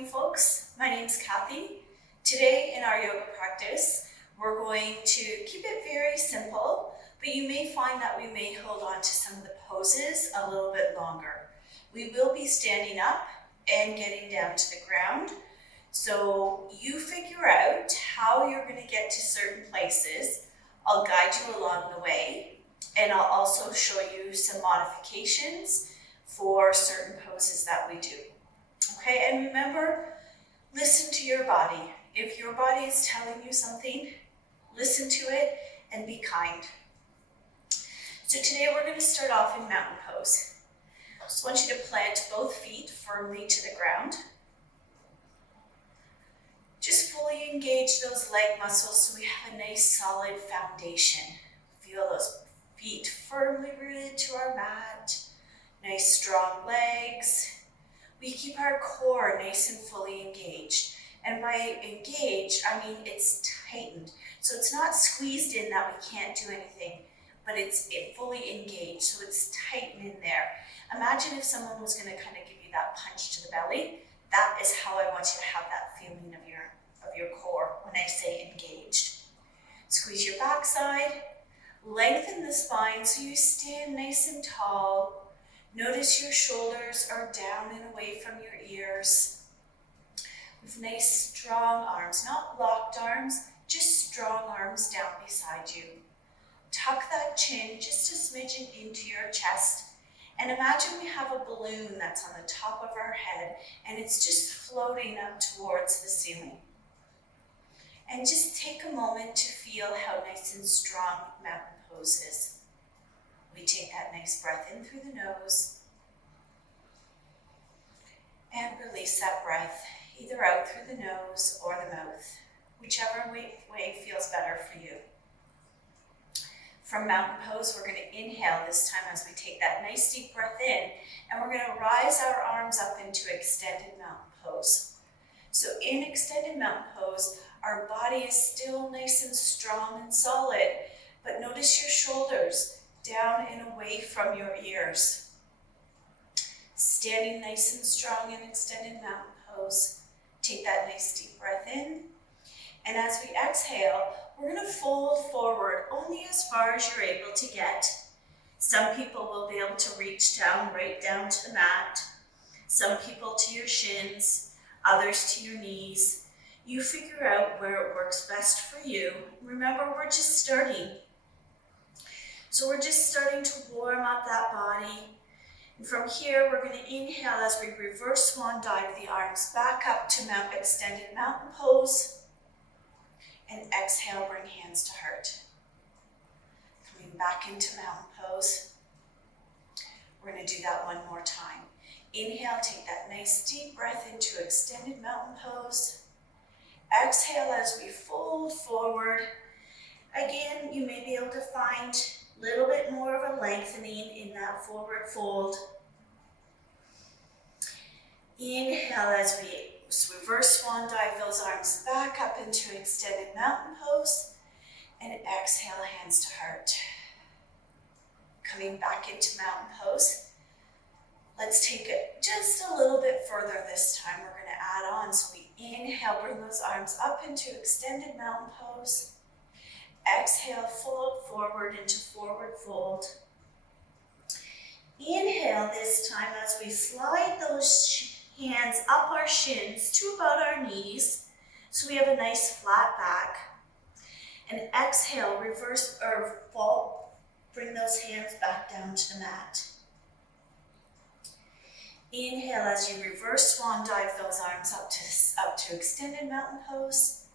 morning, folks. My name's Kathy. Today in our yoga practice, we're going to keep it very simple, but you may find that we may hold on to some of the poses a little bit longer. We will be standing up and getting down to the ground. So you figure out how you're going to get to certain places. I'll guide you along the way, and I'll also show you some modifications for certain poses that we do. Okay, and remember, listen to your body. If your body is telling you something, listen to it and be kind. So today we're going to start off in mountain pose. I just want you to plant both feet firmly to the ground. Just fully engage those leg muscles so we have a nice solid foundation. Feel those feet firmly rooted to our mat. Nice strong legs. We keep our core nice and fully engaged. And by engaged, I mean it's tightened. So it's not squeezed in that we can't do anything, but it's fully engaged, so it's tight in there. Imagine if someone was going to kind of give you that punch to the belly. That is how I want you to have that feeling of your core when I say engaged. Squeeze your backside, lengthen the spine so you stand nice and tall. Notice your shoulders are down and away from your ears. With nice strong arms, not locked arms, just strong arms down beside you. Tuck that chin just a smidgen into your chest. And imagine we have a balloon that's on the top of our head and it's just floating up towards the ceiling. And just take a moment to feel how nice and strong mountain pose is. We take that nice breath in through the nose and release that breath either out through the nose or the mouth, whichever way feels better for you. From mountain pose, we're going to inhale this time as we take that nice deep breath in, and we're going to rise our arms up into extended mountain pose. So in extended mountain pose, our body is still nice and strong and solid, but notice your shoulders down and away from your ears. Standing nice and strong in extended mountain pose. Take that nice deep breath in. And as we exhale, we're going to fold forward only as far as you're able to get. Some people will be able to reach down, right down to the mat. Some people to your shins, others to your knees. You figure out where it works best for you. Remember, we're just starting. So we're just starting to warm up that body. And from here, we're going to inhale as we reverse swan dive the arms back up to extended mountain pose. And exhale, bring hands to heart. Coming back into mountain pose. We're going to do that one more time. Inhale, take that nice deep breath into extended mountain pose. Exhale as we fold forward. Again, you may be able to find a little bit more of a lengthening in that forward fold. Inhale as we reverse swan dive those arms back up into extended mountain pose. And exhale, hands to heart. Coming back into mountain pose. Let's take it just a little bit further this time. We're going to add on. So we inhale, bring those arms up into extended mountain pose. Exhale, fold forward into forward fold. Inhale this time as we slide those hands up our shins to about our knees so we have a nice flat back. And exhale, reverse or fall, bring those hands back down to the mat. Inhale as you reverse swan dive those arms up to extended mountain pose.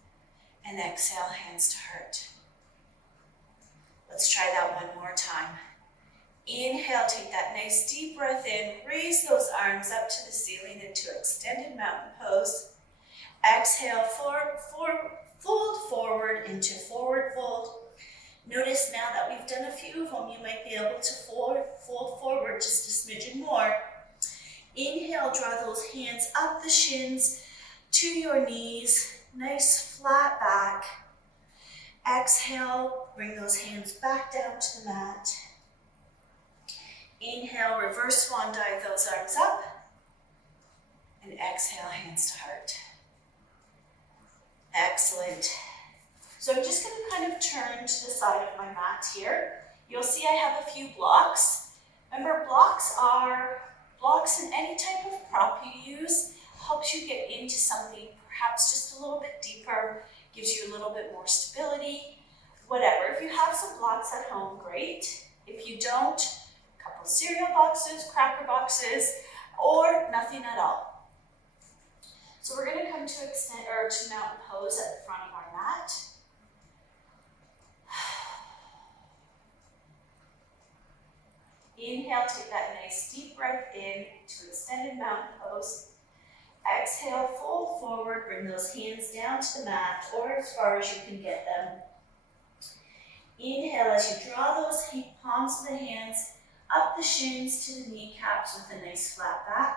And exhale, hands to heart. Let's try that one more time. Inhale, take that nice deep breath in, raise those arms up to the ceiling into extended mountain pose. Exhale, fold forward into forward fold. Notice now that we've done a few of them, you might be able to fold forward just a smidgen more. Inhale, draw those hands up the shins to your knees, nice flat back. Exhale, bring those hands back down to the mat. Inhale, reverse swan dive those arms up. And exhale, hands to heart. Excellent. So I'm just going to kind of turn to the side of my mat here. You'll see I have a few blocks. Remember, blocks in any type of prop you use helps you get into something perhaps just a little bit deeper, gives you a little bit more stability, whatever. If you have some blocks at home, great. If you don't, a couple of cereal boxes, cracker boxes, or nothing at all. So we're going to come to mountain pose at the front of our mat. Inhale, take that nice deep breath in to extended mountain pose. Exhale, fold forward, bring those hands down to the mat or as far as you can get them. Inhale as you draw those palms of the hands up the shins to the kneecaps with a nice flat back.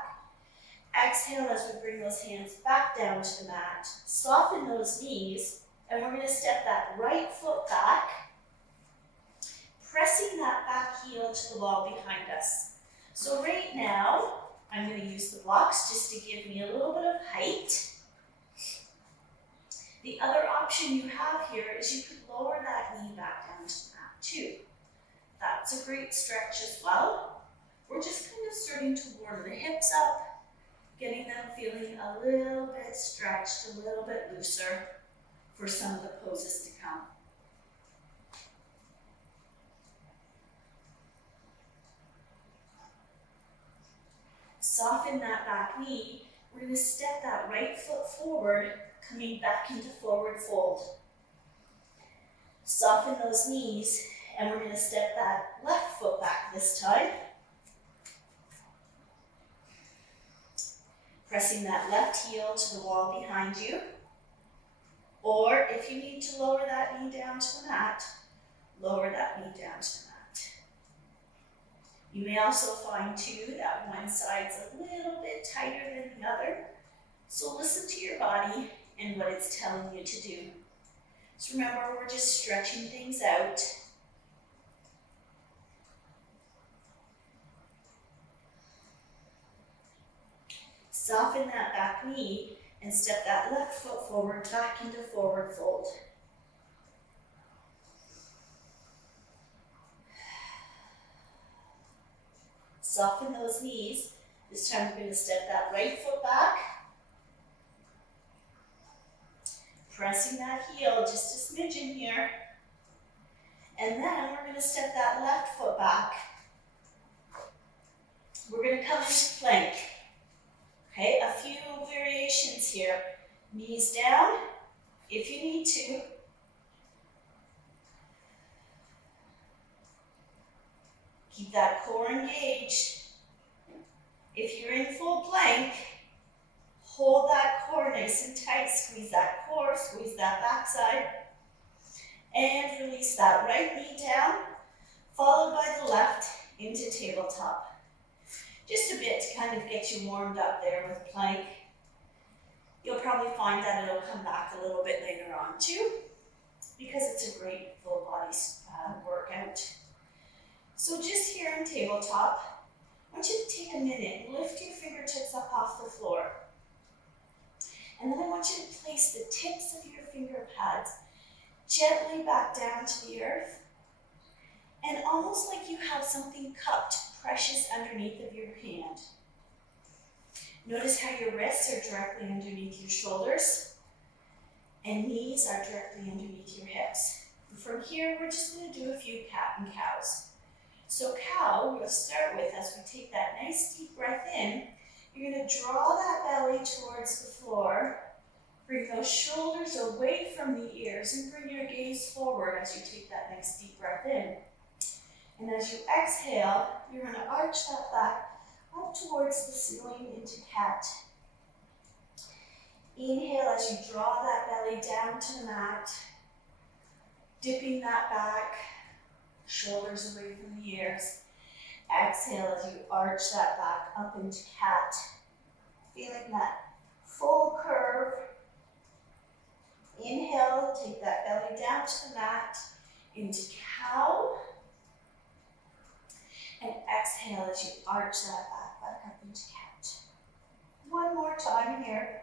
Exhale as we bring those hands back down to the mat. Soften those knees, and we're going to step that right foot back, pressing that back heel to the wall behind us. So right now, I'm going to use the blocks just to give me a little bit of height. The other option you have here is you could lower that knee back down to the mat too. That's a great stretch as well. We're just kind of starting to warm the hips up, getting them feeling a little bit stretched, a little bit looser for some of the poses to come. Soften that back knee. We're going to step that right foot forward, coming back into forward fold. Soften those knees, and we're going to step that left foot back this time. Pressing that left heel to the wall behind you. Or if you need to lower that knee down to the mat, lower that knee down to the mat. You may also find too that one side's a little bit tighter than the other. So listen to your body and what it's telling you to do. So remember, we're just stretching things out. Soften that back knee and step that left foot forward back into forward fold. Soften those knees. This time we're going to step that right foot back. Pressing that heel just a smidgen here. And then we're going to step that left foot back. We're going to come into plank. Okay, a few variations here. Knees down, if you need to. Keep that core engaged. If you're in full plank, hold that core nice and tight. Squeeze that core, squeeze that backside. And release that right knee down, followed by the left into tabletop. Just a bit to kind of get you warmed up there with plank. You'll probably find that it'll come back a little bit later on too, because it's a great full body workout. So just here in tabletop, I want you to take a minute and lift your fingertips up off the floor. And then I want you to place the tips of your finger pads gently back down to the earth, and almost like you have something cupped, precious underneath of your hand. Notice how your wrists are directly underneath your shoulders, and knees are directly underneath your hips. And from here, we're just going to do a few cat and cows. So cow, we'll start with, as we take that nice deep breath in, you're going to draw that belly towards the floor. Bring those shoulders away from the ears and bring your gaze forward as you take that nice deep breath in. And as you exhale, you're going to arch that back up towards the ceiling into cat. Inhale as you draw that belly down to the mat, dipping that back, shoulders away from the ears. Exhale as you arch that back up into cat, feeling that full curve. Inhale, take that belly down to the mat, into cow. And exhale as you arch that back up into cat. One more time here.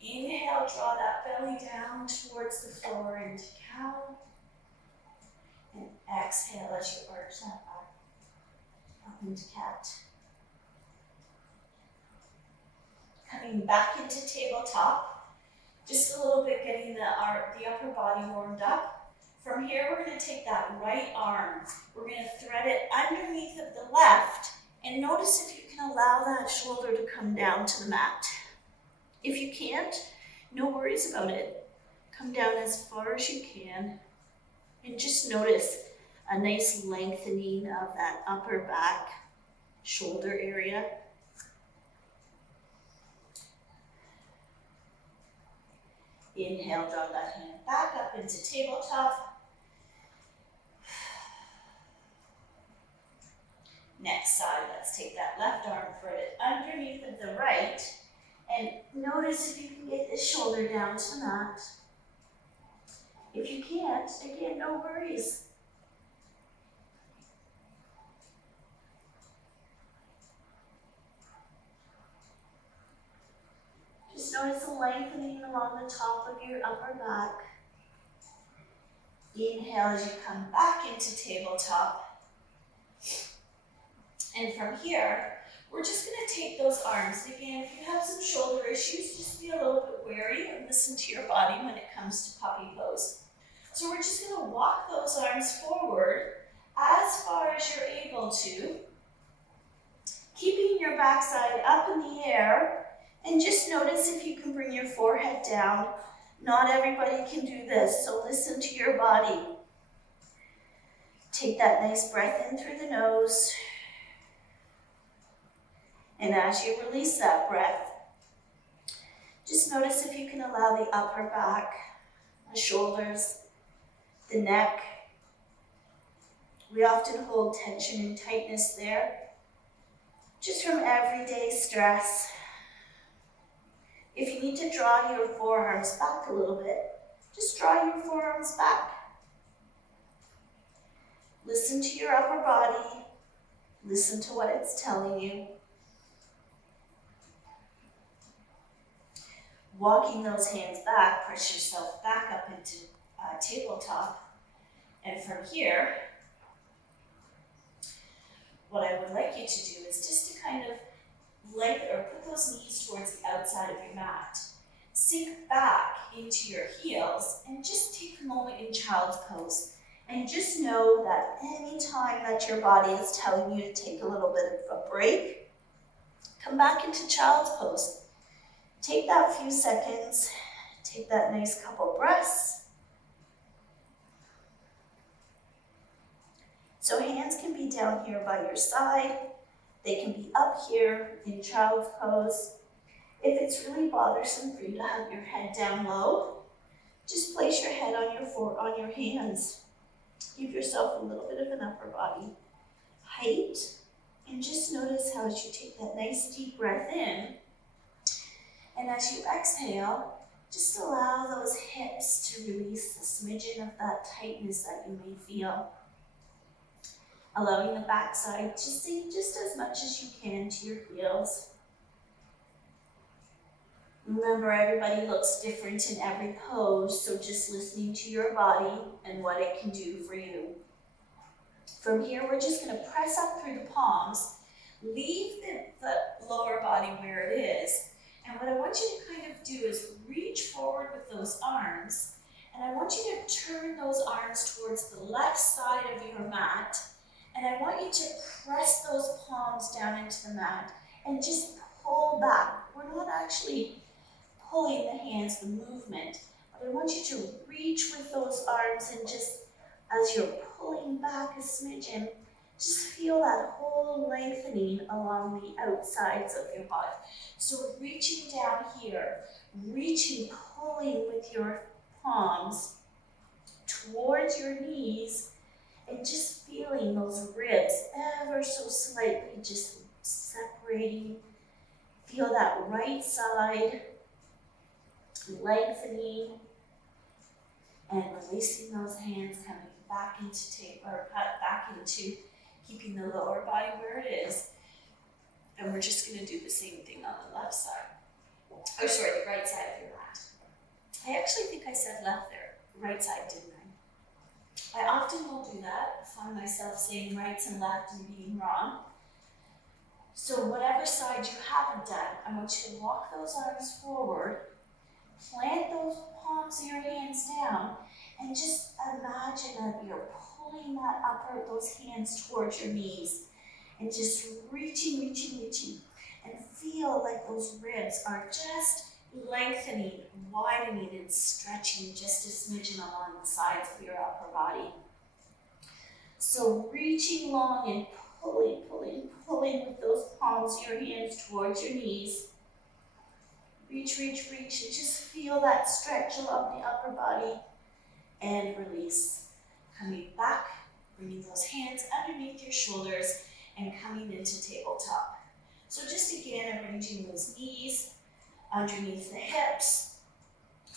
Inhale, draw that belly down towards the floor into cow. And exhale as you arch that back up into cat. Coming back into tabletop. Just a little bit getting the upper body warmed up. From here, we're going to take that right arm. We're going to thread it underneath of the left. And notice if you can allow that shoulder to come down to the mat. If you can't, no worries about it. Come down as far as you can. And just notice a nice lengthening of that upper back shoulder area. Inhale, draw that hand back up into tabletop. Next side, let's take that left arm, thread it underneath of the right, and notice if you can get this shoulder down to the mat. If you can't, again, no worries. Just notice a lengthening along the top of your upper back. Inhale as you come back into tabletop. And from here, we're just going to take those arms. Again, if you have some shoulder issues, just be a little bit wary and listen to your body when it comes to puppy pose. So we're just going to walk those arms forward as far as you're able to, keeping your backside up in the air, and just notice if you can bring your forehead down. Not everybody can do this, so listen to your body. Take that nice breath in through the nose. And as you release that breath, just notice if you can allow the upper back, the shoulders, the neck. We often hold tension and tightness there, just from everyday stress. If you need to draw your forearms back a little bit, just draw your forearms back. Listen to your upper body. Listen to what it's telling you. Walking those hands back, press yourself back up into tabletop. And from here, what I would like you to do is just to kind of put those knees towards the outside of your mat. Sink back into your heels and just take a moment in child's pose. And just know that any time that your body is telling you to take a little bit of a break, come back into child's pose. Take that few seconds, take that nice couple breaths. So hands can be down here by your side. They can be up here in child's pose. If it's really bothersome for you to have your head down low, just place your head on your hands. Give yourself a little bit of an upper body height, and just notice how as you take that nice deep breath in, and as you exhale, just allow those hips to release the smidgen of that tightness that you may feel. Allowing the backside to sink just as much as you can to your heels. Remember, everybody looks different in every pose, so just listening to your body and what it can do for you. From here, we're just going to press up through the palms, leave the lower body where it is, and what I want you to kind of do is reach forward with those arms, and I want you to turn those arms towards the left side of your mat, and I want you to press those palms down into the mat and just pull back. We're not actually pulling the hands, the movement, but I want you to reach with those arms and just, as you're pulling back a smidgen, just feel that whole lengthening along the outsides of your body. So reaching down here, reaching, pulling with your palms towards your knees, and just feeling those ribs ever so slightly just separating. Feel that right side lengthening and releasing those hands, coming back into keeping the lower body where it is. And we're just gonna do the same thing on the left side. Or sorry, the right side of your mat. I actually think I said left there, right side, didn't I? I often will do that, find myself saying rights and left and being wrong. So whatever side you haven't done, I want you to walk those arms forward, plant those palms of your hands down, and just imagine that you're pulling those hands towards your knees and just reaching, and feel like those ribs are just lengthening, widening, and stretching just a smidgen along the sides of your upper body. So reaching long and pulling with those palms of your hands towards your knees. Reach, and just feel that stretch along the upper body, and release. Coming back, bringing those hands underneath your shoulders, and coming into tabletop. So just again, arranging those knees underneath the hips.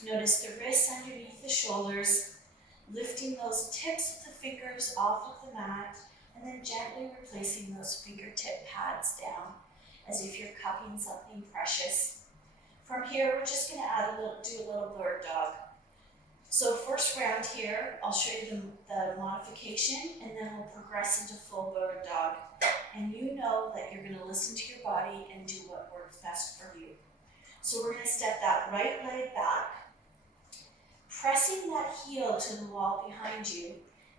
Notice the wrists underneath the shoulders, lifting those tips of the fingers off of the mat, and then gently replacing those fingertip pads down as if you're cupping something precious. From here, we're just going to do a little bird dog. So first round here, I'll show you the modification, and then we'll progress into full bird dog. And you know that you're going to listen to your body and do what works best for you. So we're going to step that right leg back, pressing that heel to the wall behind you.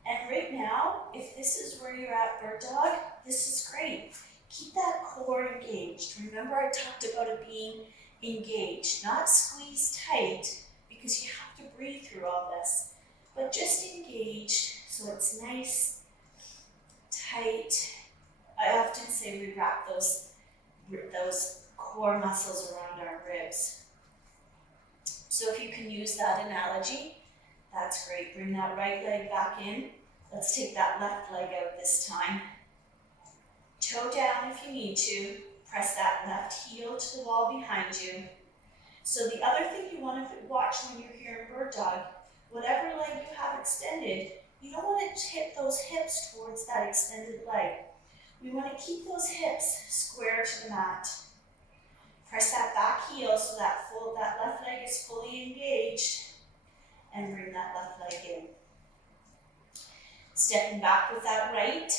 And right now, if this is where you're at bird dog, this is great. Keep that core engaged. Remember I talked about it being engaged, not squeezed tight, because you have to breathe through all this, but just engaged so it's nice, tight. I often say we wrap those core muscles around our ribs. So if you can use that analogy, that's great. Bring that right leg back in. Let's take that left leg out this time. Toe down if you need to. Press that left heel to the wall behind you. So the other thing you want to watch when you're here in bird dog, whatever leg you have extended, you don't want to tip those hips towards that extended leg. We want to keep those hips square to the mat. Press that back heel so that left leg is fully engaged, and bring that left leg in. Stepping back with that right,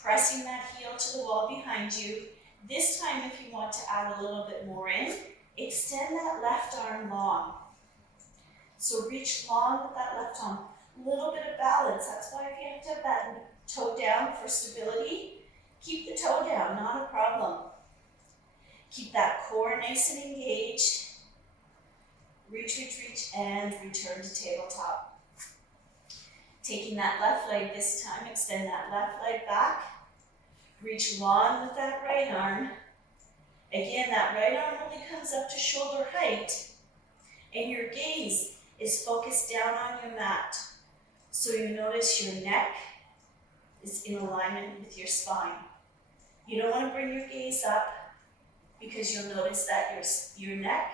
pressing that heel to the wall behind you. This time, if you want to add a little bit more in, extend that left arm long. So reach long with that left arm. A little bit of balance. That's why if you have to have that toe down for stability, keep the toe down, not a problem. Keep that core nice and engaged. Reach, and return to tabletop. Taking that left leg this time, extend that left leg back. Reach long with that right arm. Again, that right arm only comes up to shoulder height, and your gaze is focused down on your mat. So you notice your neck is in alignment with your spine. You don't want to bring your gaze up because you'll notice that your neck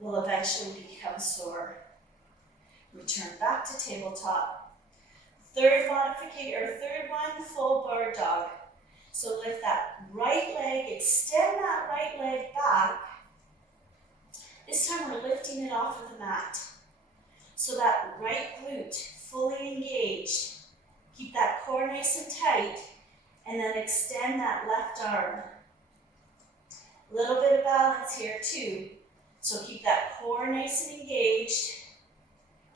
will eventually become sore. Return back to tabletop. Third one, full bird dog. So lift that right leg, extend that right leg back. This time we're lifting it off of the mat. So that right glute fully engaged. Keep that core nice and tight, and then extend that left arm. A little bit of balance here too. So keep that core nice and engaged.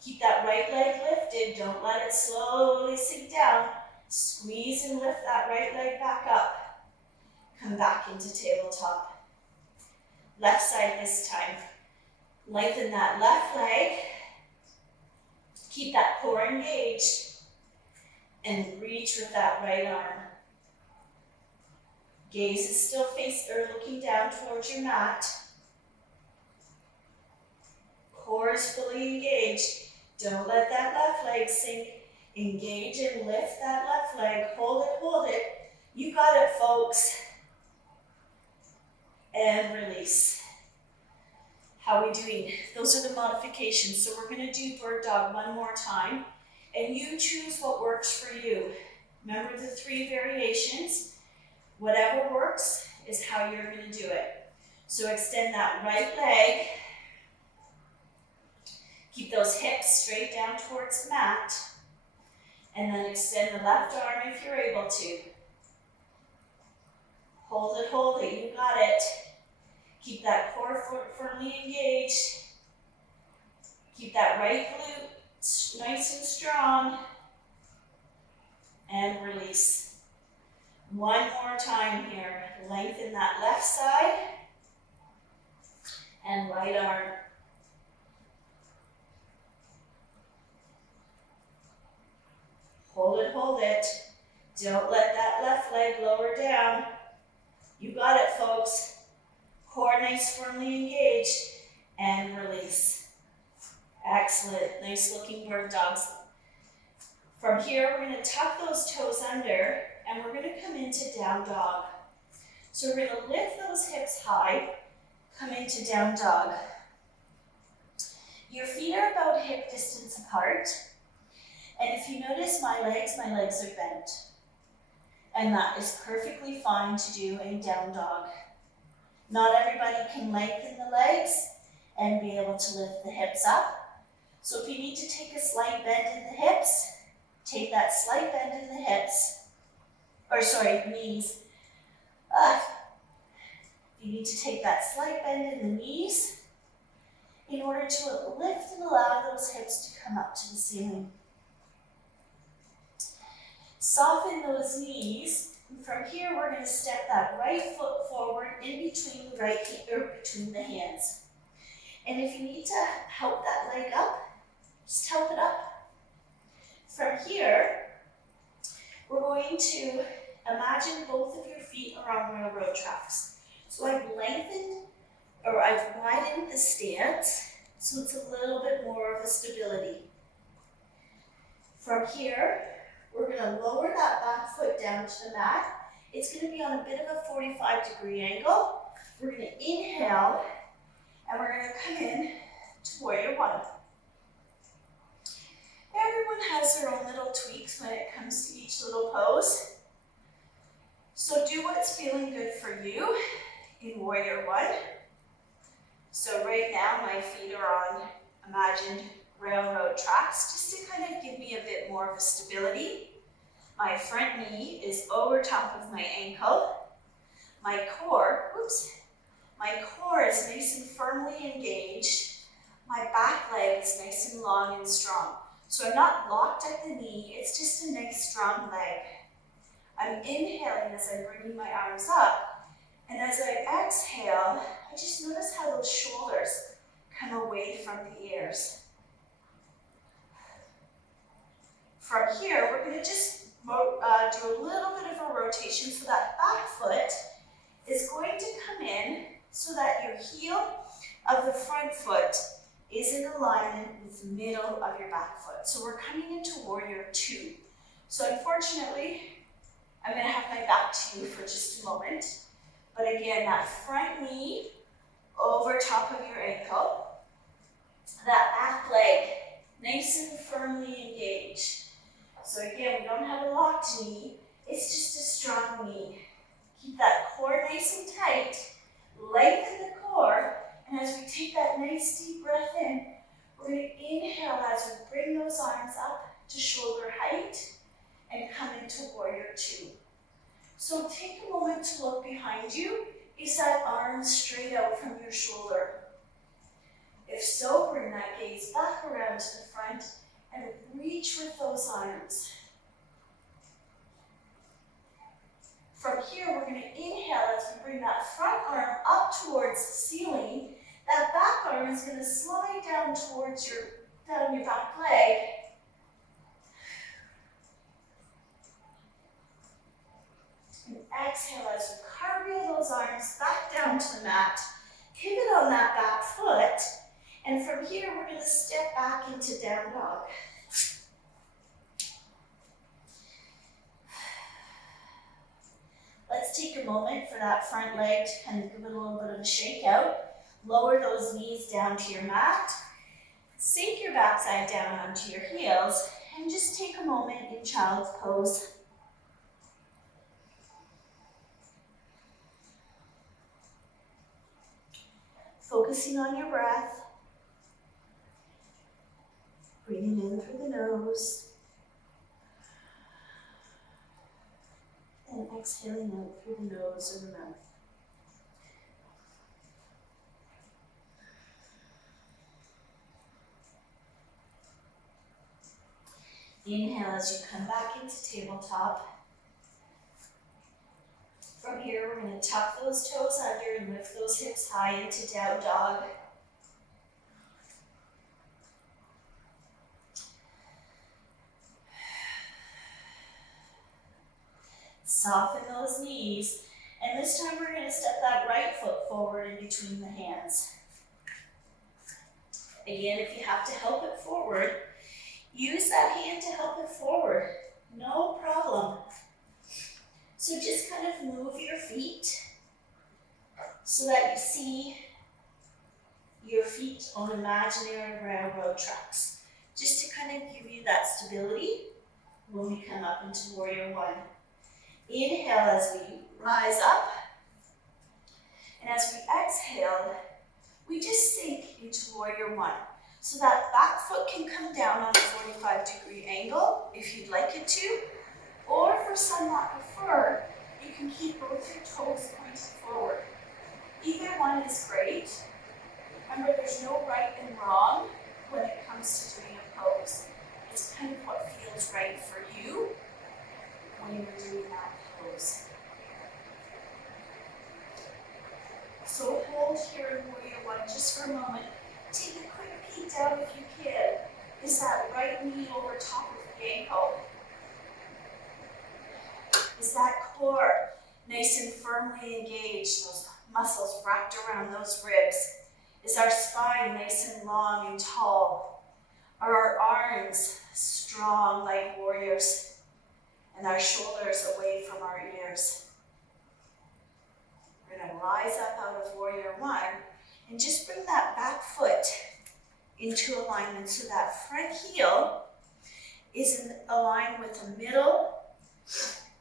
Keep that right leg lifted. Don't let it slowly sink down. Squeeze and lift that right leg back up. Come back into tabletop. Left side this time. Lengthen that left leg. Keep that core engaged. And reach with that right arm. Gaze is still looking down towards your mat. Core is fully engaged. Don't let that left leg sink. Engage and lift that left leg. Hold it. You got it, folks. And release. How are we doing? Those are the modifications. So we're going to do bird dog one more time. And you choose what works for you. Remember the 3 variations. Whatever works is how you're going to do it. So extend that right leg. Keep those hips straight down towards the mat. And then extend the left arm if you're able to. Hold it, you got it. Keep that core firmly engaged. Keep that right glute nice and strong. And release. One more time here. Lengthen that left side. And right arm. Hold it. Don't let that left leg lower down. You got it, folks. Core nice, firmly engaged, and release. Excellent. Nice looking bird dogs. From here, we're going to tuck those toes under, and we're going to come into down dog. So we're going to lift those hips high, come into down dog. Your feet are about hip distance apart. And if you notice my legs are bent. And that is perfectly fine to do in down dog. Not everybody can lengthen the legs and be able to lift the hips up. So if you need to take a slight bend in the hips, take that slight bend in the hips, knees. You need to take that slight bend in the knees in order to lift and allow those hips to come up to the ceiling. Soften those knees. And from here, we're going to step that right foot forward in between between the hands. And if you need to help that leg up, just help it up. From here, we're going to imagine both of your feet are on railroad tracks. So I've widened the stance, so it's a little bit more of a stability. From here, we're going to lower that back foot down to the mat. It's going to be on a bit of a 45-degree angle. We're going to inhale, and we're going to come in to warrior one. Everyone has their own little tweaks when it comes to each little pose. So do what's feeling good for you in warrior one. So right now, my feet are on imagined railroad tracks, just to kind of give me a bit more of a stability. My front knee is over top of my ankle. My core is nice and firmly engaged. My back leg is nice and long and strong. So I'm not locked at the knee, it's just a nice strong leg. I'm inhaling as I'm bringing my arms up, and as I exhale, I just notice how those shoulders come away from the ears. From here, we're going to just do a little bit of a rotation so that back foot is going to come in so that your heel of the front foot is in alignment with the middle of your back foot. So we're coming into warrior two. So unfortunately, I'm going to have my back to you for just a moment. But again, that front knee over top of your ankle, that back leg nice and firmly engaged. So again, we don't have a locked knee, it's just a strong knee. Keep that core nice and tight, lengthen the core, and as we take that nice deep breath in, we're going to inhale as we bring those arms up to shoulder height and come into warrior two. So take a moment to look behind you. Is that arm straight out from your shoulder? If so, bring that gaze back around to the front and reach with those arms. From here, we're going to inhale as we bring that front arm up towards the ceiling. That back arm is going to slide down towards down your back leg. And exhale as we cartwheel those arms back down to the mat. Pivot on that back foot. And from here, we're going to step back into down dog. Let's take a moment for that front leg to kind of give it a little bit of a shake out. Lower those knees down to your mat. Sink your backside down onto your heels. And just take a moment in child's pose. focusing on your breath. Breathing in through the nose. And exhaling out through the nose or the mouth. Inhale as you come back into tabletop. From here, we're going to tuck those toes under and lift those hips high into down dog. Soften those knees. And this time we're going to step that right foot forward in between the hands. Again, if you have to help it forward, use that hand to help it forward. No problem. So just kind of move your feet so that you see your feet on imaginary railroad tracks. Just to kind of give you that stability when we come up into Warrior One. Inhale as we rise up. And as we exhale, we just sink into Warrior One. So that back foot can come down on a 45-degree angle if you'd like it to. Or for some that prefer, you can keep both your toes pointed forward. Either one is great. Remember, there's no right and wrong when it comes to doing a pose. It's kind of what feels right for you when you're doing that pose. So hold here in Warrior One just for a moment. Take a quick peek down if you can. Is that right knee over top of the ankle? Is that core nice and firmly engaged? Those muscles wrapped around those ribs. Is our spine nice and long and tall? Are our arms strong like warriors? And our shoulders away from our ears? We're going to rise up out of Warrior One and just bring that back foot into alignment so that front heel is in line with the middle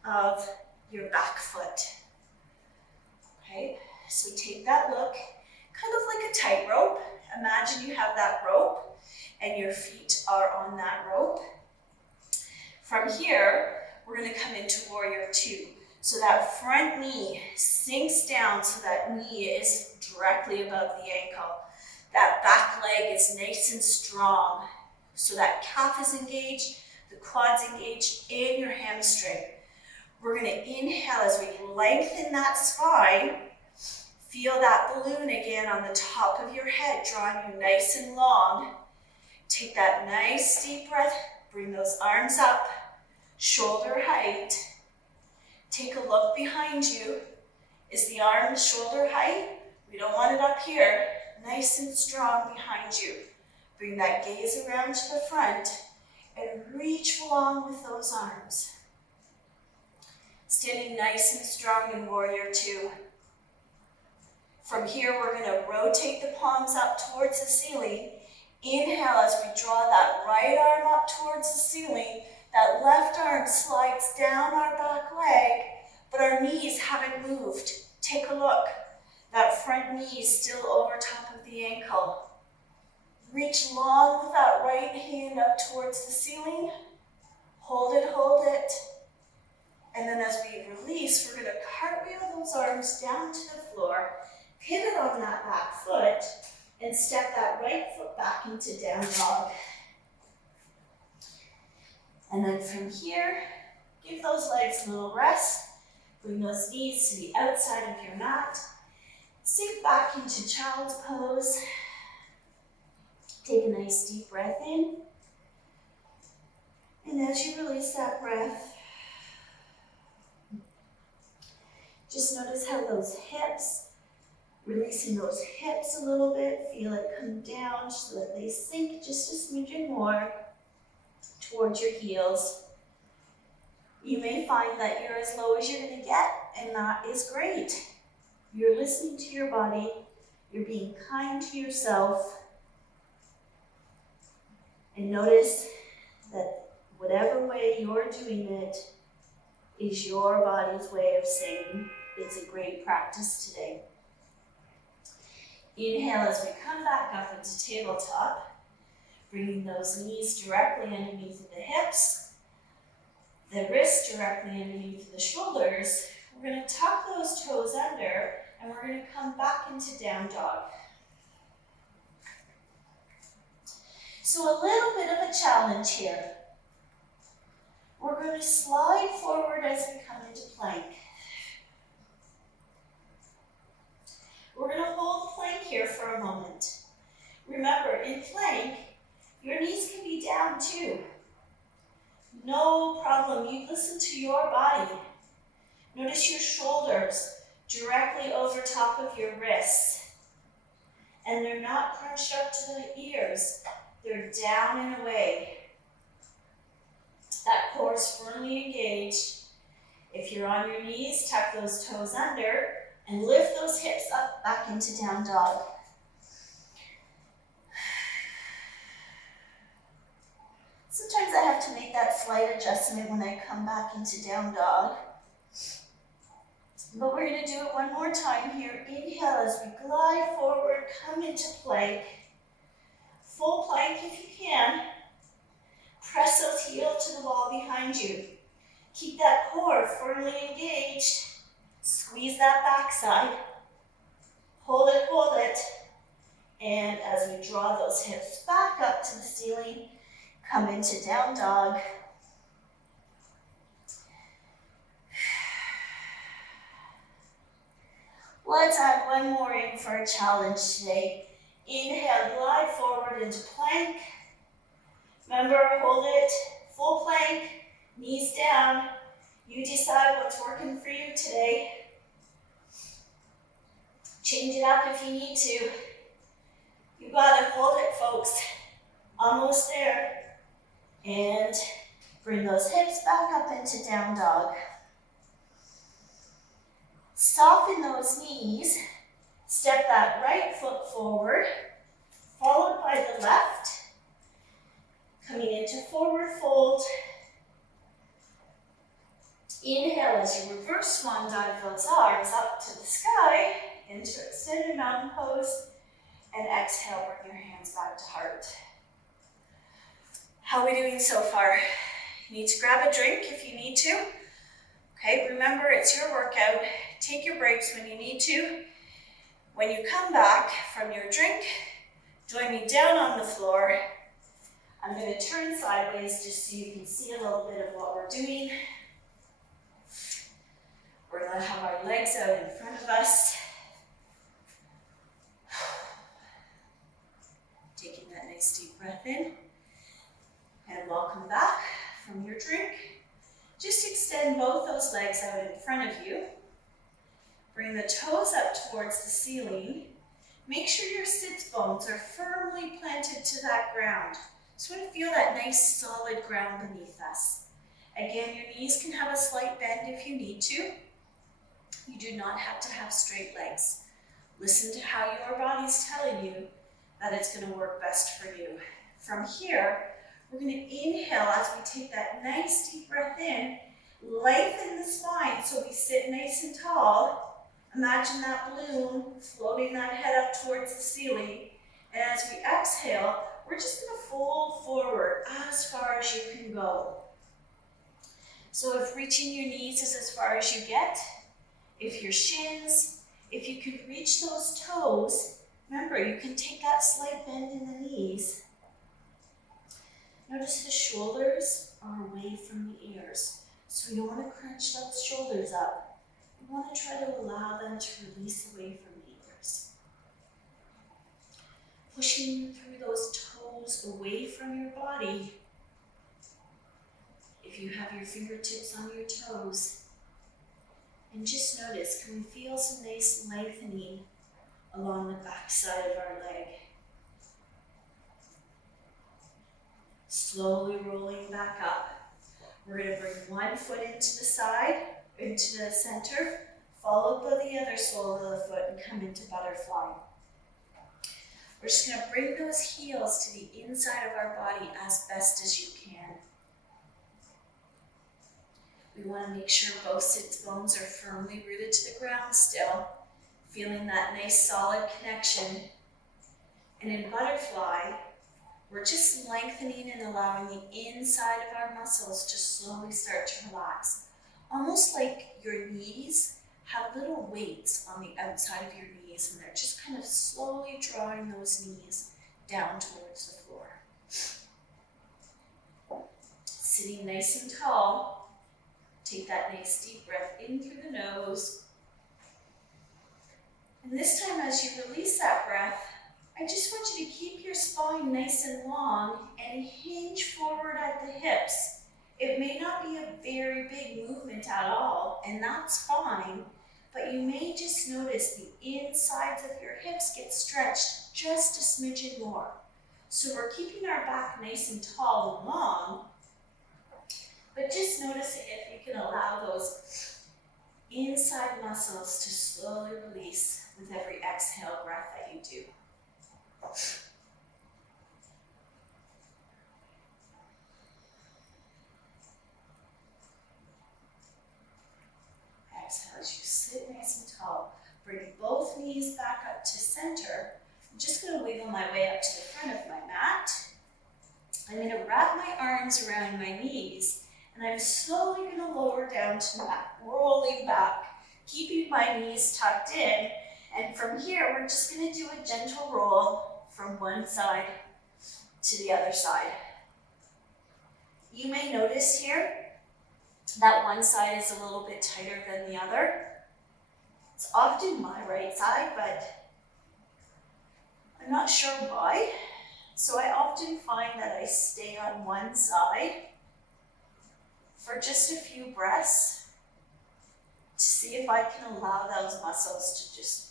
of your back foot. Okay, so take that look, kind of like a tightrope. Imagine you have that rope and your feet are on that rope. From here, we're going to come into Warrior Two. So that front knee sinks down so that knee is directly above the ankle. That back leg is nice and strong. So that calf is engaged, the quad's engaged, and your hamstring. We're going to inhale as we lengthen that spine. Feel that balloon again on the top of your head, drawing you nice and long. Take that nice deep breath. Bring those arms up, shoulder height. Take a look behind you. Is the arm shoulder height? We don't want it up here. Nice and strong behind you. Bring that gaze around to the front and reach along with those arms. Standing nice and strong in Warrior Two. From here, we're going to rotate the palms up towards the ceiling. Inhale as we draw that right arm up towards the ceiling. That left arm slides down our back leg, but our knees haven't moved. Take a look. That front knee is still over top of the ankle. Reach long with that right hand up towards the ceiling. Hold it. And then as we release, we're going to cartwheel those arms down to the floor, pivot on that back foot, and step that right foot back into down dog. And then from here, give those legs a little rest. Bring those knees to the outside of your mat. Sink back into child's pose. Take a nice deep breath in. And as you release that breath, just notice how those hips, releasing those hips a little bit, feel it come down so that they sink just a smidgen more towards your heels. You may find that you're as low as you're going to get, and that is great. You're listening to your body. You're being kind to yourself. And notice that whatever way you're doing it is your body's way of saying it's a great practice today. Inhale as we come back up into tabletop, bringing those knees directly underneath the hips, the wrists directly underneath the shoulders. We're going to tuck those toes under, and we're going to come back into down dog. So a little bit of a challenge here. We're going to slide forward as we come into plank. We're going to hold plank here for a moment. Remember, in plank, your knees can be down too. No problem. You listen to your body. Notice your shoulders directly over top of your wrists. And they're not crunched up to the ears. They're down and away. That core is firmly engaged. If you're on your knees, tuck those toes under and lift those hips up back into down dog. Sometimes I have to make that slight adjustment when I come back into down dog. But we're going to do it one more time here. Inhale as we glide forward, come into plank. Full plank if you can. Press those heels to the wall behind you. Keep that core firmly engaged. Squeeze that backside. Hold it. And as we draw those hips back up to the ceiling, come into down dog. Let's add one more in for a challenge today. Inhale, glide forward into plank. Remember, hold it, full plank, knees down. You decide what's working for you today. Change it up if you need to. You gotta hold it, folks. Almost there. And bring those hips back up into down dog. Soften those knees. Step that right foot forward, followed by the left. Coming into forward fold. Inhale as you reverse swan dive those arms up to the sky into extended mountain pose. And exhale, bring your hands back to heart. How are we doing so far? You need to grab a drink if you need to. Okay, remember it's your workout. Take your breaks when you need to. When you come back from your drink, join me down on the floor. I'm going to turn sideways just so you can see a little bit of what we're doing. We're going to have our legs out in front of us. Taking that nice deep breath in. And welcome back from your drink. Just extend both those legs out in front of you. Bring the toes up towards the ceiling. Make sure your sits bones are firmly planted to that ground. Just want to feel that nice solid ground beneath us. Again, your knees can have a slight bend if you need to. You do not have to have straight legs. Listen to how your body's telling you that it's going to work best for you. From here, we're going to inhale as we take that nice deep breath in, lengthen the spine so we sit nice and tall. Imagine that balloon floating that head up towards the ceiling. And as we exhale, we're just going to fold forward as far as you can go. So if reaching your knees is as far as you get, if your shins, if you can reach those toes, remember you can take that slight bend in the knees. Notice the shoulders are away from the ears. So we don't want to crunch those shoulders up. We want to try to allow them to release away from the ears. Pushing through those toes away from your body. If you have your fingertips on your toes. And just notice, can we feel some nice lengthening along the back side of our leg? Slowly rolling back up. We're going to bring one foot into the side, into the center, followed by the other sole of the foot and come into butterfly. We're just going to bring those heels to the inside of our body as best as you can. We want to make sure both sits bones are firmly rooted to the ground still, feeling that nice solid connection And in butterfly, we're just lengthening and allowing the inside of our muscles to slowly start to relax. Almost like your knees have little weights on the outside of your knees, and they're just kind of slowly drawing those knees down towards the floor. Sitting nice and tall, take that nice deep breath in through the nose. And this time as you release that breath, I just want you to keep your spine nice and long and hinge forward at the hips. It may not be a very big movement at all, and that's fine, but you may just notice the insides of your hips get stretched just a smidgen more. So we're keeping our back nice and tall and long, but just noticing if you can allow those inside muscles to slowly release with every exhale breath that you do. Exhale as you sit nice and tall. Bring both knees back up to center. I'm just going to wiggle my way up to the front of my mat. I'm going to wrap my arms around my knees, and I'm slowly going to lower down to the mat, rolling back, keeping my knees tucked in. And from here, we're just going to do a gentle roll from one side to the other side. You may notice here that one side is a little bit tighter than the other. It's often my right side, but I'm not sure why. So I often find that I stay on one side for just a few breaths to see if I can allow those muscles to just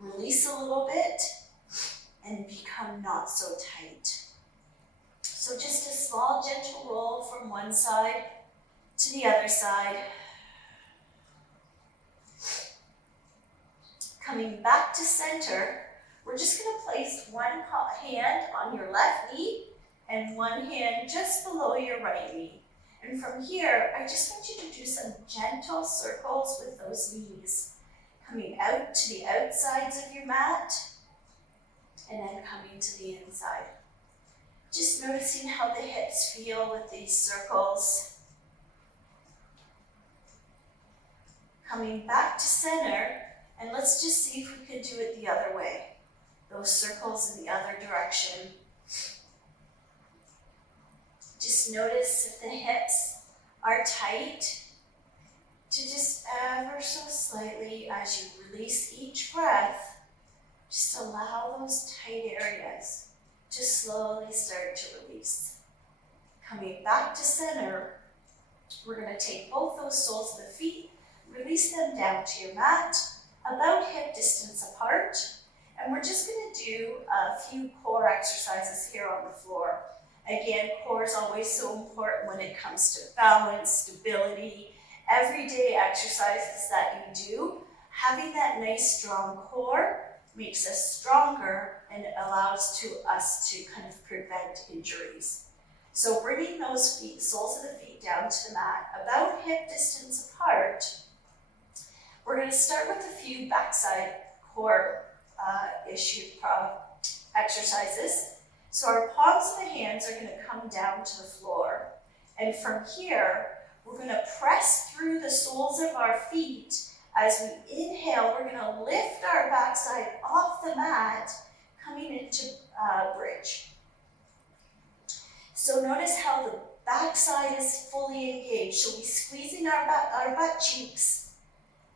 release a little bit and become not so tight. So just a small gentle roll from one side to the other side. Coming back to center, we're just going to place one hand on your left knee and one hand just below your right knee. And from here, I just want you to do some gentle circles with those knees, coming out to the outsides of your mat and then coming to the inside. Just noticing how the hips feel with these circles. Coming back to center, and let's just see if we could do it the other way. Those circles in the other direction. Just notice if the hips are tight, to just ever so slightly, as you release each breath, just allow those tight areas to slowly start to release. Coming back to center, we're going to take both those soles of the feet, release them down to your mat, about hip distance apart, and we're just going to do a few core exercises here on the floor. Again, core is always so important when it comes to balance, stability, everyday exercises that you do. Having that nice strong core makes us stronger and allows us to kind of prevent injuries. So bringing those feet, soles of the feet down to the mat, about hip distance apart, we're going to start with a few backside core exercises. So our palms of the hands are going to come down to the floor. And from here, we're going to press through the soles of our feet. As we inhale, we're going to lift our backside off the mat, coming into bridge. So notice how the backside is fully engaged. So we're squeezing our butt cheeks.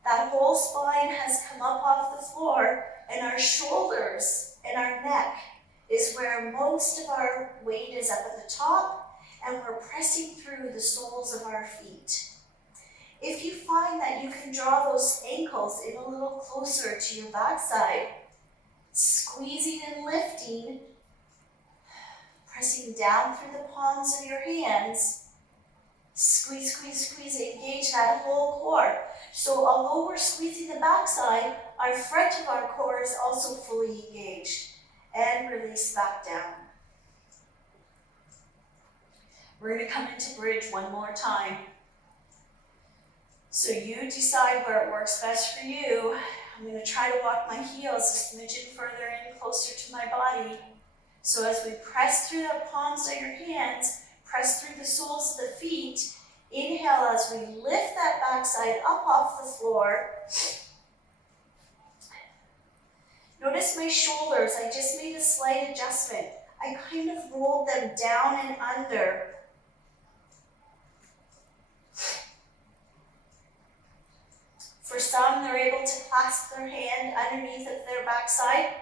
That whole spine has come up off the floor, and our shoulders and our neck is where most of our weight is up at the top, and we're pressing through the soles of our feet. If you find that you can draw those ankles in a little closer to your backside, squeezing and lifting, pressing down through the palms of your hands, squeeze, squeeze, squeeze, engage that whole core. So although we're squeezing the backside, our front of our core is also fully engaged. And release back down. We're going to come into bridge one more time. So you decide where it works best for you. I'm going to try to walk my heels a smidgen further in, closer to my body. So as we press through the palms of your hands, press through the soles of the feet, inhale as we lift that backside up off the floor. Notice my shoulders, I just made a slight adjustment. I kind of rolled them down and under. For some, they're able to clasp their hand underneath of their backside.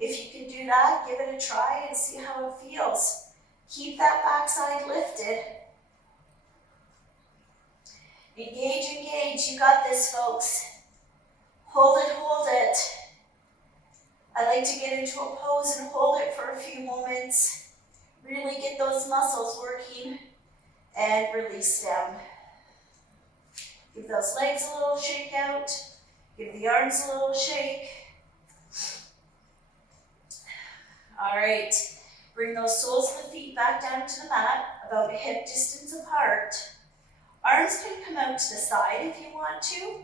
If you can do that, give it a try and see how it feels. Keep that backside lifted. Engage, engage. You got this, folks. Hold it, hold it. I like to get into a pose and hold it for a few moments. Really get those muscles working and release them. Give those legs a little shake out. Give the arms a little shake. All right, bring those soles of the feet back down to the mat, about a hip distance apart. Arms can come out to the side if you want to,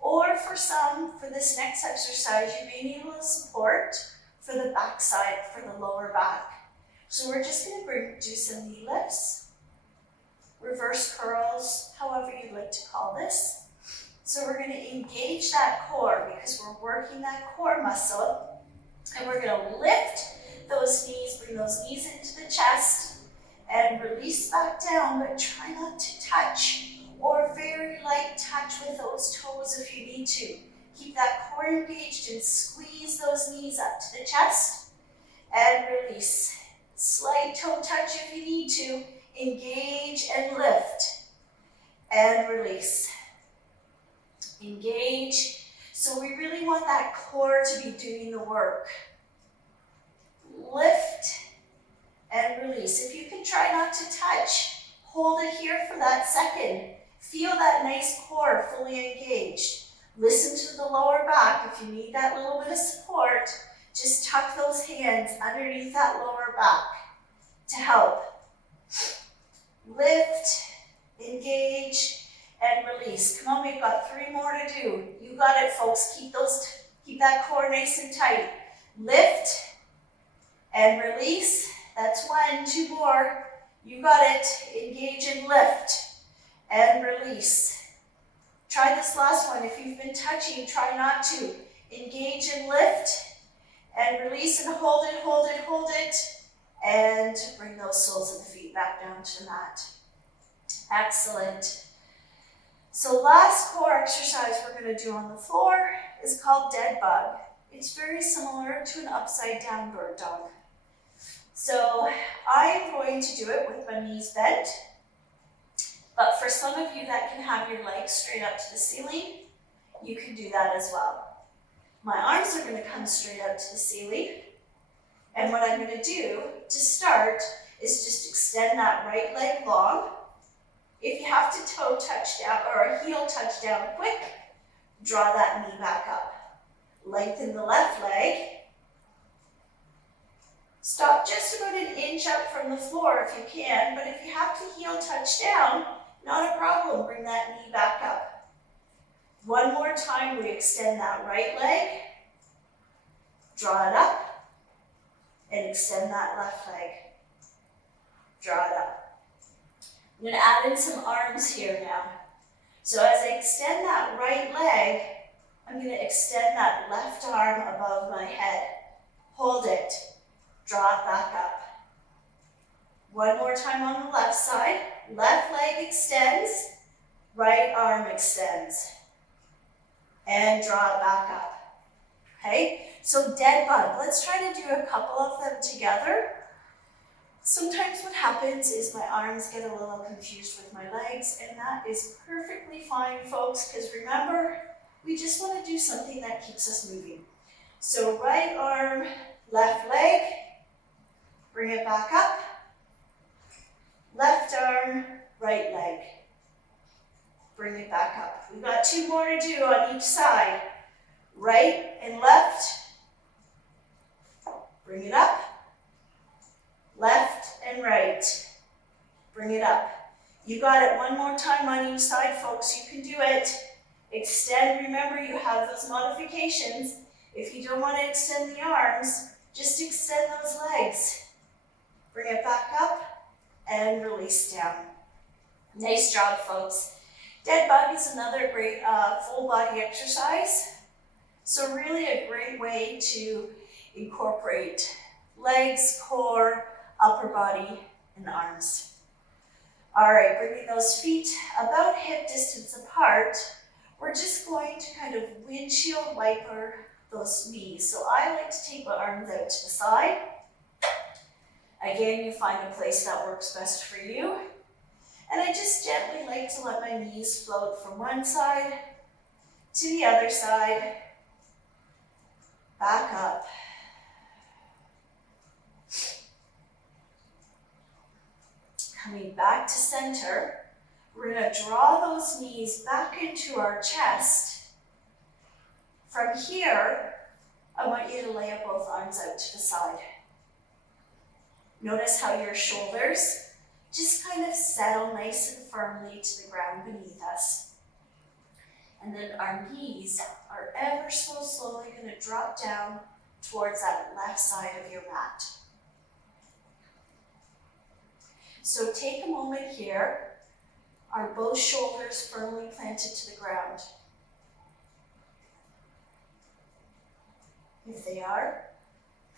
or for some, for this next exercise, you may need a little support for the back side, for the lower back. So we're just gonna do some knee lifts, reverse curls, however you'd like to call this. So we're gonna engage that core because we're working that core muscle, and we're gonna lift those knees, bring those knees into the chest, and release back down, but try not to touch, or very light touch with those toes if you need to. Keep that core engaged and squeeze those knees up to the chest, and release. Slight toe touch if you need to. Engage and lift, and release. Engage. So we really want that core to be doing the work. Lift and release. If you can try not to touch, hold it here for that second. Feel that nice core fully engaged. Listen to the lower back. If you need that little bit of support, just tuck those hands underneath that lower back to help. Lift, engage, and release. Come on, we've got 3 more to do. You got it, folks. Keep that core nice and tight. Lift and release. That's 1, 2 more. You got it. Engage and lift and release. Try this last one. If you've been touching, try not to. Engage and lift and release and hold it, hold it, hold it. And bring those soles of the feet back down to the mat. Excellent. So last core exercise we're going to do on the floor is called dead bug. It's very similar to an upside down bird dog. So I'm going to do it with my knees bent. But for some of you that can have your legs straight up to the ceiling, you can do that as well. My arms are going to come straight up to the ceiling. And what I'm going to do to start is just extend that right leg long. If you have to toe touch down or a heel touch down quick, draw that knee back up. Lengthen the left leg. Stop just about an inch up from the floor if you can, but if you have to heel touch down, not a problem, bring that knee back up. One more time, we extend that right leg, draw it up, and extend that left leg. Draw it up. I'm going to add in some arms here now. So as I extend that right leg, I'm going to extend that left arm above my head. Hold it. Draw it back up. One more time on the left side. Left leg extends, right arm extends. And draw it back up. Okay? So dead bug. Let's try to do a couple of them together. Sometimes what happens is my arms get a little confused with my legs, and that is perfectly fine, folks, because remember, we just want to do something that keeps us moving. So right arm, left leg, bring it back up. Left arm, right leg. Bring it back up. We've got 2 more to do on each side. Right and left. Bring it up. Left and right. Bring it up. You got it. One more time on each side, folks. You can do it. Extend. Remember, you have those modifications. If you don't want to extend the arms, just extend those legs. Bring it back up and release down. Nice job, folks. Dead bug is another great full body exercise. So really a great way to incorporate legs, core, upper body, and arms. All right, bringing those feet about hip distance apart, we're just going to kind of windshield wiper those knees. So I like to take my arms out to the side. Again, you find a place that works best for you. And I just gently like to let my knees float from one side to the other side, back up. Coming back to center, we're going to draw those knees back into our chest. From here, I want you to lay up both arms out to the side. Notice how your shoulders just kind of settle nice and firmly to the ground beneath us. And then our knees are ever so slowly going to drop down towards that left side of your mat. So take a moment here. Are both shoulders firmly planted to the ground? If they are,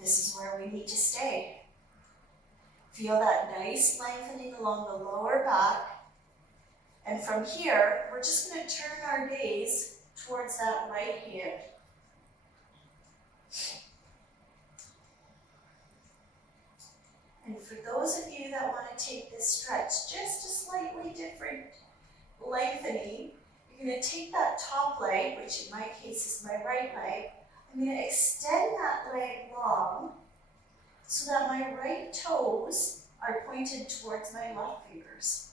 this is where we need to stay. Feel that nice lengthening along the lower back. And from here, we're just going to turn our gaze towards that right hand. And for those of you that want to take this stretch just a slightly different lengthening, you're going to take that top leg, which in my case is my right leg. I'm going to extend that leg long so that my right toes are pointed towards my left fingers.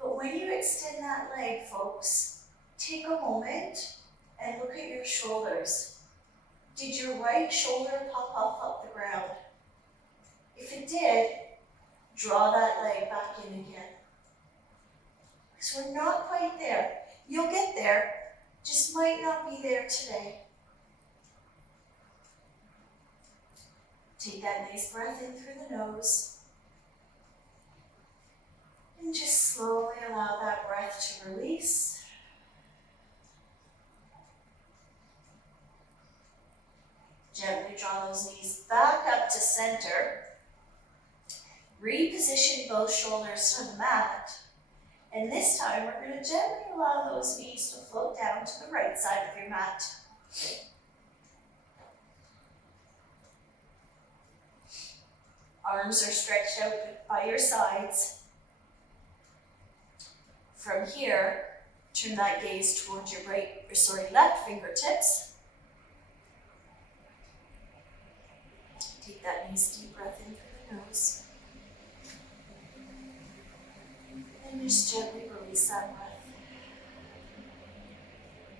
But when you extend that leg, folks, take a moment and look at your shoulders. Did your right shoulder pop up the ground? If it did, draw that leg back in again. Because we're not quite there. You'll get there, just might not be there today. Take that nice breath in through the nose. And just slowly allow that breath to release. Gently draw those knees back up to center. Reposition both shoulders to the mat. And this time we're going to gently allow those knees to float down to the right side of your mat. Arms are stretched out by your sides. From here, turn that gaze towards your left fingertips. Take that nice deep breath in through the nose. And just gently release that breath.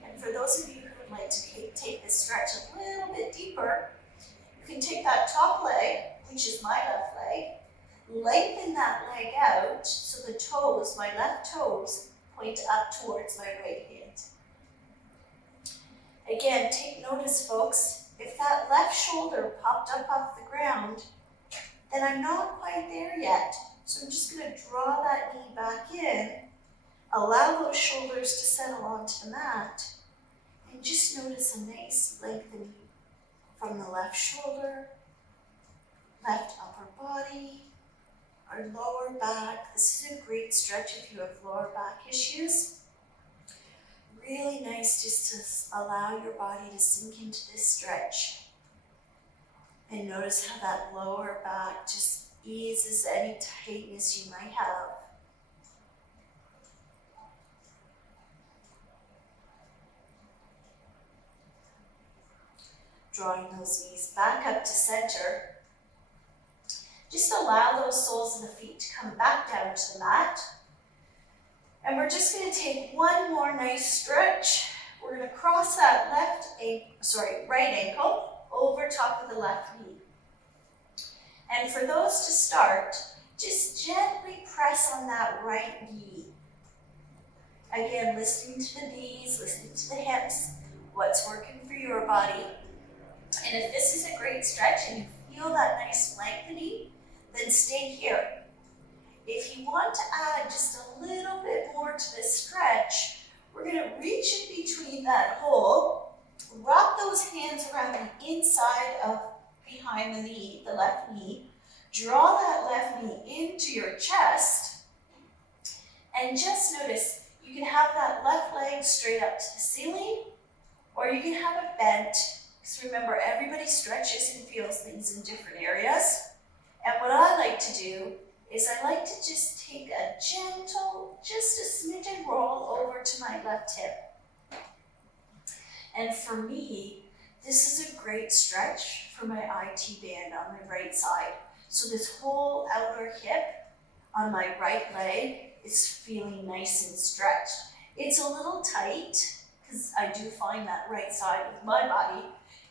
And for those of you who would like to take this stretch a little bit deeper, you can take that top leg, which is my left leg, lengthen that leg out so the toes, my left toes, point up towards my right hand. Again, take notice, folks, if that left shoulder popped up off the ground, then I'm not quite there yet. So I'm just going to draw that knee back in, allow those shoulders to settle onto the mat, and just notice a nice lengthening from the left shoulder, left upper body, our lower back. This is a great stretch if you have lower back issues. Really nice just to allow your body to sink into this stretch. And notice how that lower back just eases any tightness you might have. Drawing those knees back up to center. Just allow those soles of the feet to come back down to the mat. And we're just going to take one more nice stretch. We're going to cross that right ankle over top of the left knee. And for those to start, just gently press on that right knee. Again, listening to the knees, listening to the hips, what's working for your body. And if this is a great stretch and you feel that nice lengthening, then stay here. If you want to add just a little bit more to this stretch, we're going to reach in between that hole, wrap those hands around the inside of behind the knee, the left knee, draw that left knee into your chest, and just notice you can have that left leg straight up to the ceiling, or you can have it bent, because remember, everybody stretches and feels things in different areas. And what I like to do is I like to just take a gentle, just a smidgen roll over to my left hip. And for me, this is a great stretch for my IT band on my right side. So this whole outer hip on my right leg is feeling nice and stretched. It's a little tight, because I do find that right side of my body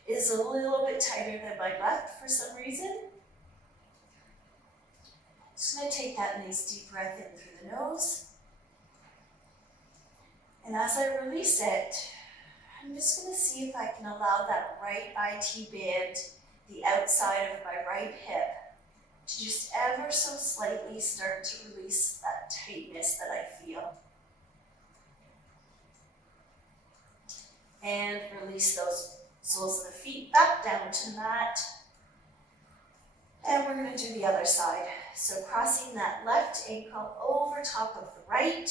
is a little bit tighter than my left for some reason. Just going to take that nice deep breath in through the nose. And as I release it, I'm just going to see if I can allow that right IT band, the outside of my right hip, to just ever so slightly start to release that tightness that I feel. And release those soles of the feet back down to the mat. And we're going to do the other side. So crossing that left ankle over top of the right,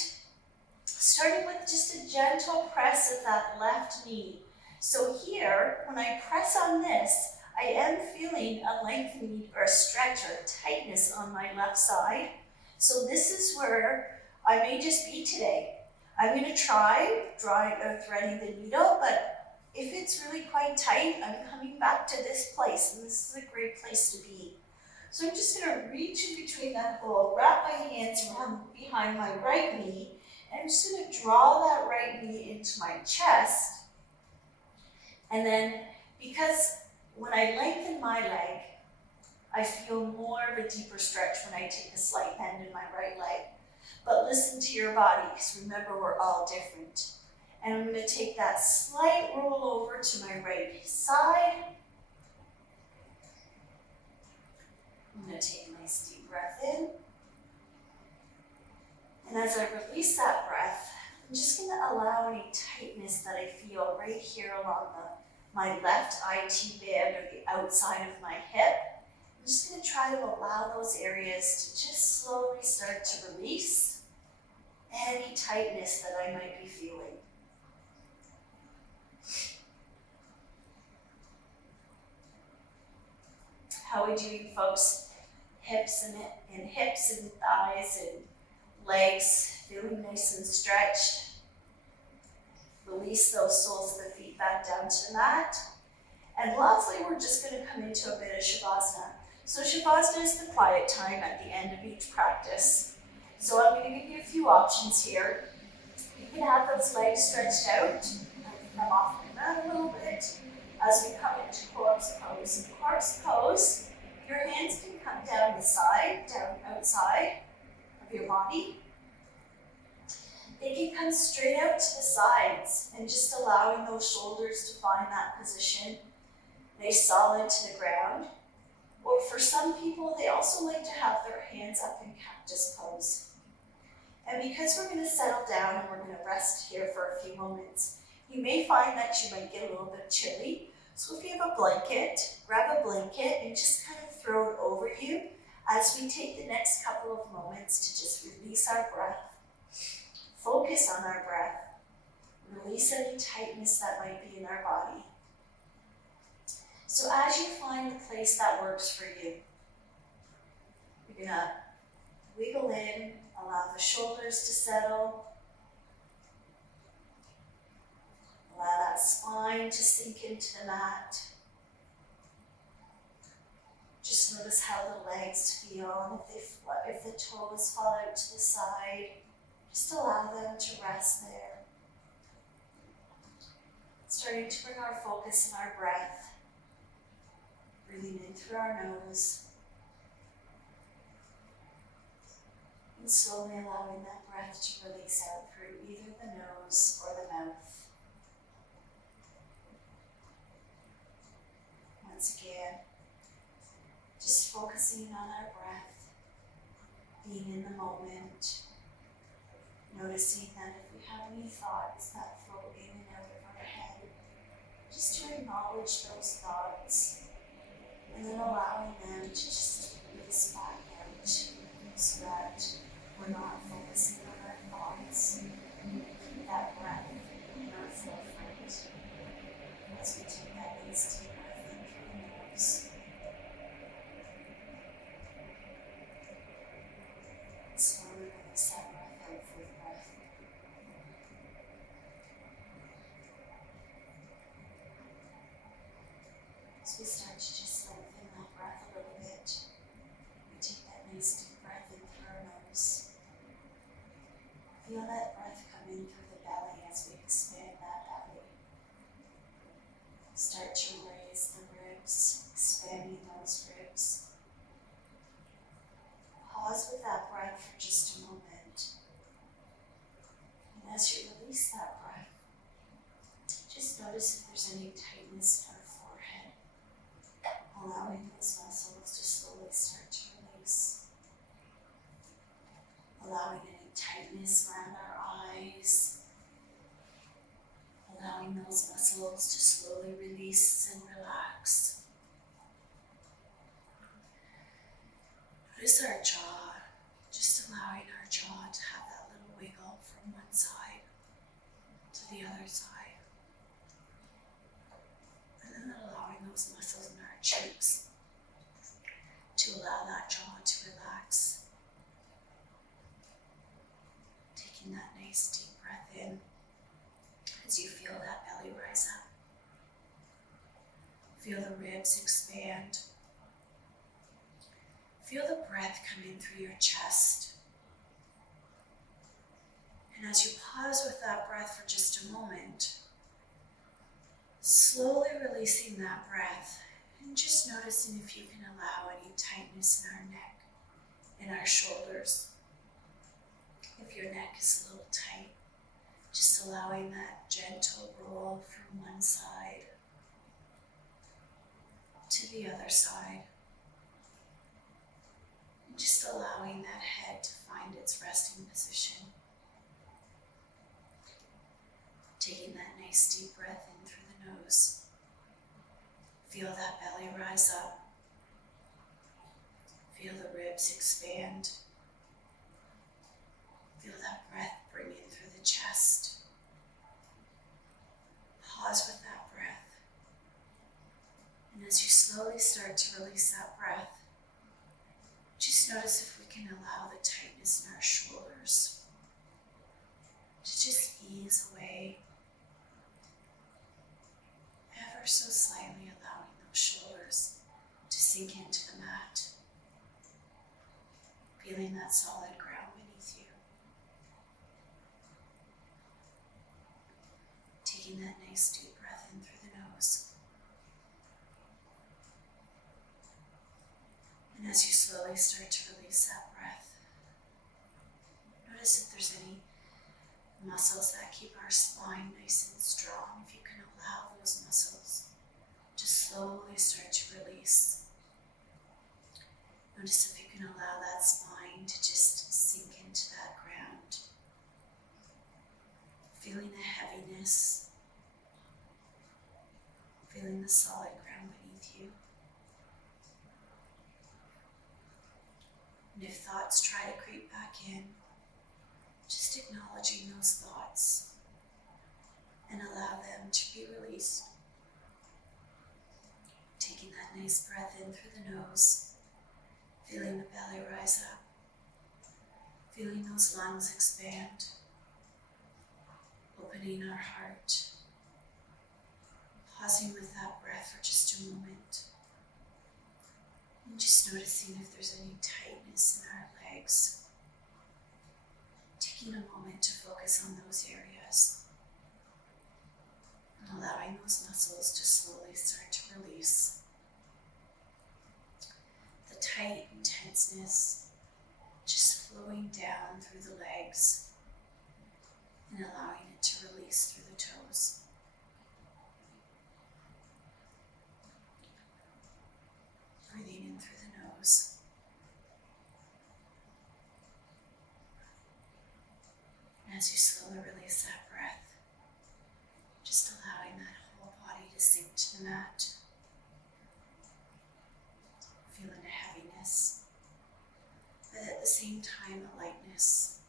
starting with just a gentle press of that left knee. So here, when I press on this, I am feeling a lengthening or a stretch or a tightness on my left side. So this is where I may just be today. I'm going to try threading the needle, but if it's really quite tight, I'm coming back to this place, and this is a great place to be. So I'm just going to reach in between that hole, wrap my hands around behind my right knee, and I'm just going to draw that right knee into my chest. And then, because when I lengthen my leg, I feel more of a deeper stretch when I take a slight bend in my right leg. But listen to your body, because remember, we're all different. And I'm going to take that slight roll over to my right side. I'm going to take a nice deep breath in. And as I release that breath, I'm just going to allow any tightness that I feel right here along my left IT band or the outside of my hip. I'm just going to try to allow those areas to just slowly start to release any tightness that I might be feeling. How are we doing, folks? Hips and thighs and legs feeling nice and stretched. Release those soles of the feet back down to the mat. And lastly, we're just going to come into a bit of Shavasana. So Shavasana is the quiet time at the end of each practice. So I'm going to give you a few options here. You can have those legs stretched out. Come off the mat a little bit as we come into corpse pose. In corpse pose, your hands can come down the side, down outside of your body. They can come straight out to the sides and just allowing those shoulders to find that position, nice solid to the ground. Or for some people, they also like to have their hands up in cactus pose. And because we're going to settle down and we're going to rest here for a few moments, you may find that you might get a little bit chilly. So if you have a blanket, grab a blanket and just kind of throw it over you as we take the next couple of moments to just release our breath, focus on our breath, release any tightness that might be in our body. So as you find the place that works for you, you're going to wiggle in, allow the shoulders to settle, allow that spine to sink into the mat. Just notice how the legs feel, and if the toes fall out to the side, just allow them to rest there. Starting to bring our focus in our breath, breathing in through our nose, and slowly allowing that breath to release out through either the nose or the mouth. Once again, focusing on our breath, being in the moment, noticing that if we have any thoughts that flow in and out of our head, just to acknowledge those thoughts and then allowing them to just release back out so that we're not focusing on our thoughts. Keep that breath in our forefront as we take that nice deep breath in through the nose. And slowly release that breath out through the breath. As we start to just lengthen that breath a little bit, we take that nice deep breath in through our nose. Feel that breath come in through the belly as we expand that belly. Start to raise the ribs, expanding those ribs. Pause with that breath for just a moment. And as you release that breath, just notice if there's any tightness in our forehead, allowing those muscles to slowly start to release. Allowing any tightness around our eyes. Allowing those muscles to slowly release and relax. Notice our jaw, just allowing our jaw to have that little wiggle from one side to the other side. And then allowing those muscles in our cheeks to allow that jaw to relax. Taking that nice deep breath in as you feel that belly rise up. Feel the ribs expand. Feel the breath come in through your chest. And as you pause with that breath for just a moment, slowly releasing that breath and just noticing if you can allow any tightness in our neck, in our shoulders. If your neck is a little tight, just allowing that gentle roll from one side to the other side. And just allowing that head to find its resting position. Taking that nice deep breath in through the nose. Feel that belly rise up. Feel the ribs expand. Feel that breath bring in through the chest. Pause with that breath. And as you slowly start to release that breath, just notice if we can allow the tightness in our shoulders to just ease away. Ever so slightly allowing those shoulders to sink into the mat. Feeling that solid ground beneath you. Taking that nice deep breath in through the nose. And as you slowly start to release that breath, notice if there's any muscles that keep our spine nice and strong. If you can allow those muscles to slowly start to release. Notice if you can allow that spine to just sink into that ground. Feeling the heaviness. Feeling the solid ground beneath you. And if thoughts try to creep back in, just acknowledging those thoughts and allow them to be released. Taking that nice breath in through the nose, feeling the belly rise up, feeling those lungs expand, opening our heart, pausing with that breath for just a moment, and just noticing if there's any tightness in our legs. Taking a moment to focus on those areas and allowing those muscles to slowly start to release. The tight tenseness just flowing down through the legs and allowing it to release through the toes. Breathing in through the nose. as you slowly release that breath, just allowing that whole body to sink to the mat. Feeling a heaviness, but at the same time a lightness.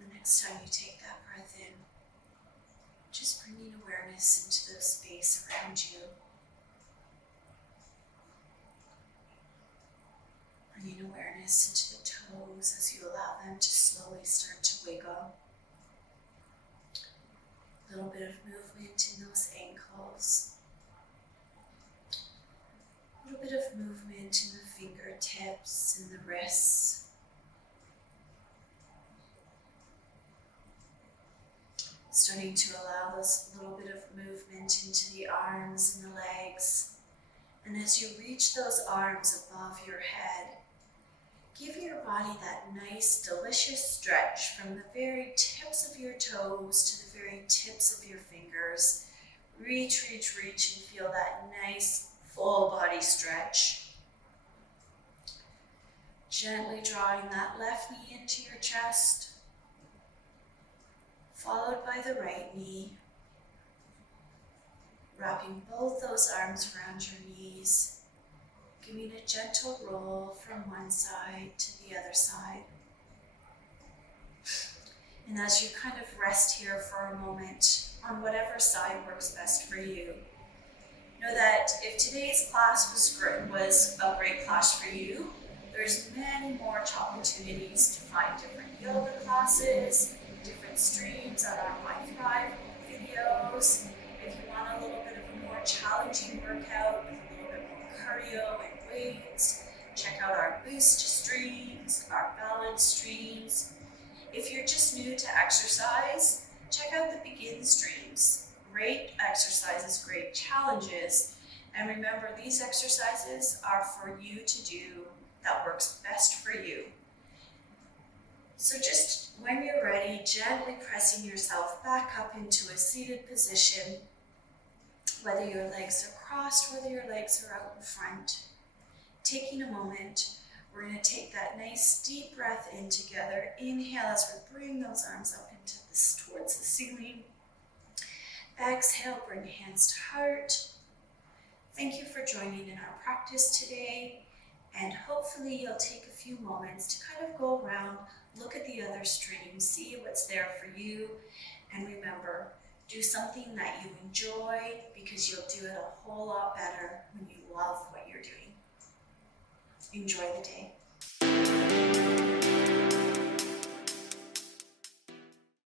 The next time you take that breath in, just bringing awareness into the space around you. Bringing awareness into the toes as you allow them to slowly start to wiggle. A little bit of movement in those ankles. A little bit of movement in the fingertips and the wrists. Starting to allow this little bit of movement into the arms and the legs. And as you reach those arms above your head, give your body that nice, delicious stretch from the very tips of your toes to the very tips of your fingers. Reach, reach, reach, and feel that nice, full body stretch. Gently drawing that left knee into your chest, followed by the right knee. Wrapping both those arms around your knees, giving a gentle roll from one side to the other side. And as you kind of rest here for a moment on whatever side works best for you, know that if today's class was a great class for you, there's many more opportunities to find different yoga classes, different streams on our YThrive videos. If you want a little bit of a more challenging workout with a little bit more cardio and weights, check out our boost streams, our balance streams. If you're just new to exercise, check out the begin streams. Great exercises, great challenges. And remember, these exercises are for you to do that works best for you. So just when you're ready, gently pressing yourself back up into a seated position, whether your legs are crossed, whether your legs are out in front. Taking a moment, we're going to take that nice deep breath in together. Inhale as we bring those arms up towards the ceiling. Exhale, bring hands to heart. Thank you for joining in our practice today. And hopefully you'll take a few moments to kind of go around, look at the other streams, see what's there for you. And remember, do something that you enjoy because you'll do it a whole lot better when you love what you're doing. Enjoy the day.